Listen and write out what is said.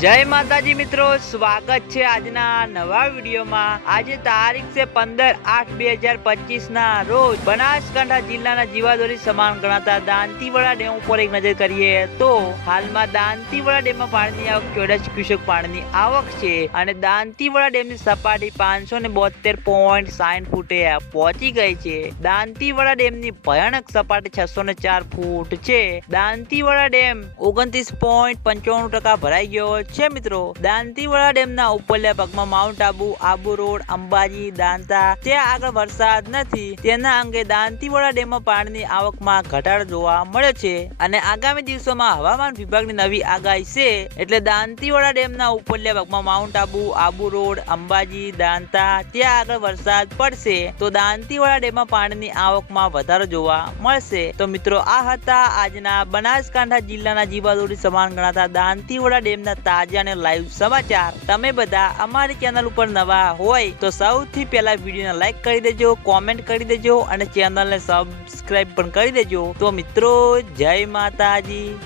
જય માતાજી મિત્રો, સ્વાગત છે આજના નવા વિડીયોમાં। આજે તારીખ છે 15/8/2025 ના રોજ બનાસકાંઠા જિલ્લાના જીવાદોરી સમાન ગણાતા દાંતીવાડા ડેમ ઉપર એક નજર કરીએ તો હાલમાં દાંતીવાડા ડેમમાં પાણીની આવક 14 ક્યુસેક પાણીની આવક છે અને દાંતીવાડા ડેમની સપાટી 572.60 ફૂટે પહોંચી ગઈ છે। દાંતીવાડા ડેમની ભયાનક સપાટી 604 ફૂટ છે। દાંતીવાડા ડેમ 29.95% ભરાઈ ગયો છે। મિત્રો, દાંતીવાડા ડેમના ઉપરલા ભાગમાં માઉન્ટ આબુ, આબુ રોડ, અંબાજી, દાંતા ત્યાં આગળ વરસાદ નથી, તેના અંગે દાંતીવાડા ડેમમાં પાણીની આવકમાં ઘટાડો જોવા મળ્યો છે અને આગામી દિવસોમાં હવામાન વિભાગની નવી આગાહી છે એટલે દાંતીવાડા ડેમના ઉપરલા ભાગમાં માઉન્ટ આબુ, આબુ રોડ, અંબાજી, દાંતા ત્યાં આગળ વરસાદ પડશે તો દાંતીવાડા ડેમમાં પાણીની આવકમાં વધારો જોવા મળશે। તો મિત્રો, આ હતા આજના બનાસકાંઠા જિલ્લાના જીવાદોરી સમાન ગણાતા દાંતીવાડા ડેમના તાજા અને લાઈવ સમાચાર। તમે બધા અમારી ચેનલ ઉપર નવા હોય તો સૌથી પહેલા વિડીયોને લાઈક કરી દેજો, કોમેન્ટ કરી દેજો અને ચેનલને સબસ્ક્રાઇબ પણ કરી દેજો। તો મિત્રો, જય માતાજી।